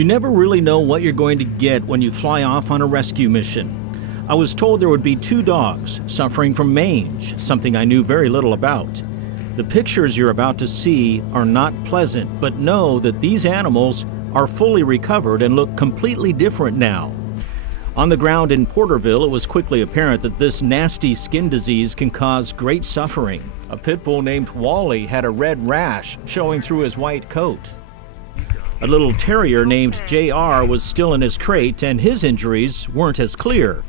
You never really know what you're going to get when you fly off on a rescue mission. I was told there would be 2 dogs suffering from mange, something I knew very little about. The pictures you're about to see are not pleasant, but know that these animals are fully recovered and look completely different now. On the ground in Porterville, it was quickly apparent that this nasty skin disease can cause great suffering. A pit bull named Wally had a red rash showing through his white coat. A little terrier named JR was still in his crate, and his injuries weren't as clear.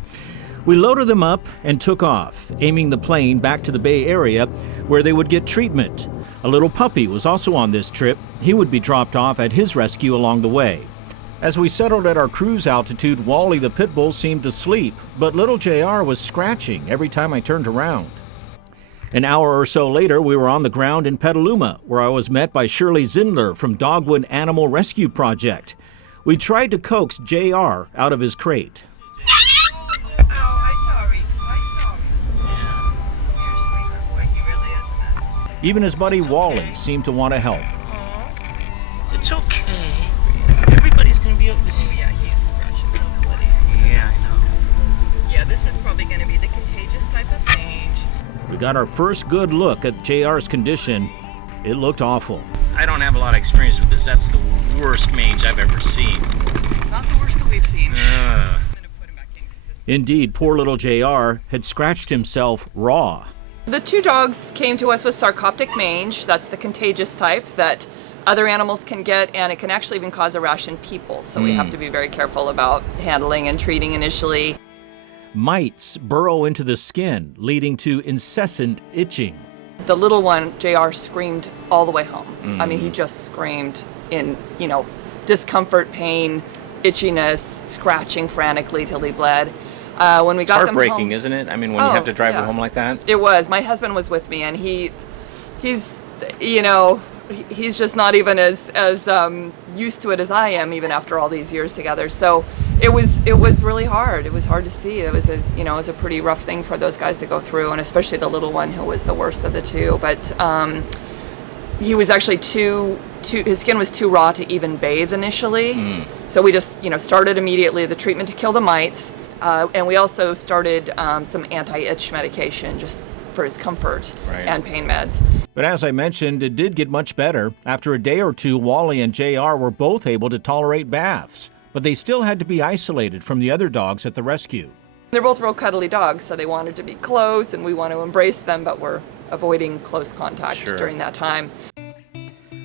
We loaded them up and took off, aiming the plane back to the Bay Area where they would get treatment. A little puppy was also on this trip. He would be dropped off at his rescue along the way. As we settled at our cruise altitude, Wally the pit bull seemed to sleep, but little JR was scratching every time I turned around. An hour or so later, we were on the ground in Petaluma, where I was met by Shirley Zindler from Dogwood Animal Rescue Project. We tried to coax JR out of his crate. Even his buddy Wally seemed to want to help. It's okay. Everybody's gonna be able to see. Yeah, he's scratching so bloody. Yeah, I know. Yeah, this is probably gonna be the contagious type of mange. We got our first good look at JR's condition. It looked awful. I don't have a lot of experience with this. That's the worst mange I've ever seen. It's not the worst that we've seen. Indeed, poor little JR had scratched himself raw. The 2 dogs came to us with sarcoptic mange. That's the contagious type that other animals can get, and it can actually even cause a rash in people. So we have to be very careful about handling and treating initially. Mites burrow into the skin, leading to incessant itching. The little one, JR, screamed all the way home. I mean, he just screamed in, discomfort, pain, itchiness, scratching frantically till he bled. When we got them home, Heartbreaking, isn't it? I mean, when you have to drive them home like that. It was. My husband was with me, and he's just not even as used to it as I am, even after all these years together. So it was really hard. It was hard to see. It was a pretty rough thing for those guys to go through, and especially the little one, who was the worst of the 2. But he was actually his skin was too raw to even bathe initially. So we just started immediately the treatment to kill the mites. And we also started some anti-itch medication just for his comfort and pain meds. But as I mentioned, it did get much better. After a day or 2, Wally and JR were both able to tolerate baths, but they still had to be isolated from the other dogs at the rescue. They're both real cuddly dogs, so they wanted to be close, and we want to embrace them, but we're avoiding close contact during that time.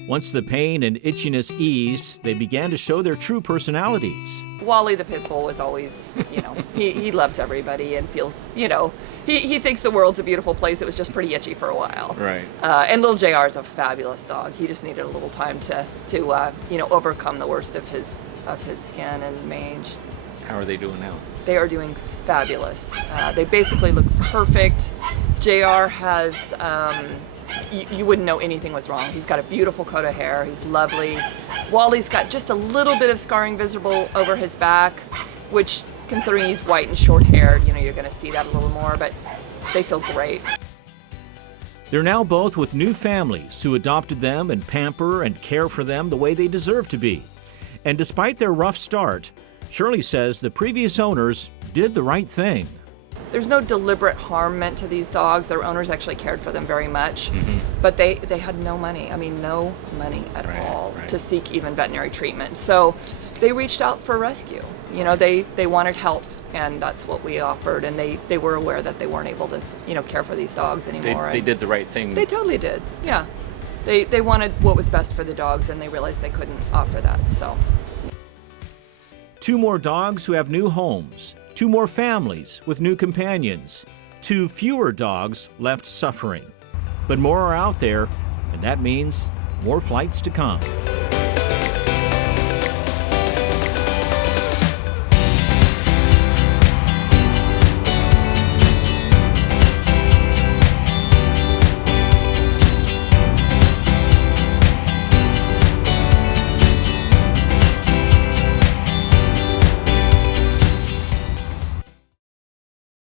Once the pain and itchiness eased, they began to show their true personalities. Wally the pit bull was always, he loves everybody and feels, he thinks the world's a beautiful place. It was just pretty itchy for a while. Right. And little JR is a fabulous dog. He just needed a little time to overcome the worst of his skin and mange. How are they doing now? They are doing fabulous. They basically look perfect. JR has, you wouldn't know anything was wrong. He's got a beautiful coat of hair. He's lovely. Wally's got just a little bit of scarring visible over his back, which, considering he's white and short-haired, you're going to see that a little more, but they feel great. They're now both with new families who adopted them and pamper and care for them the way they deserve to be. And despite their rough start, Shirley says the previous owners did the right thing. There's no deliberate harm meant to these dogs. Their owners actually cared for them very much, but they had no money. I mean, no money at all to seek even veterinary treatment. So they reached out for rescue. They wanted help, and that's what we offered, and they were aware that they weren't able to, care for these dogs anymore. They did the right thing. They totally did, yeah. They wanted what was best for the dogs, and they realized they couldn't offer that, so. 2 more dogs who have new homes. 2 more families with new companions. 2 fewer dogs left suffering. But more are out there, and that means more flights to come.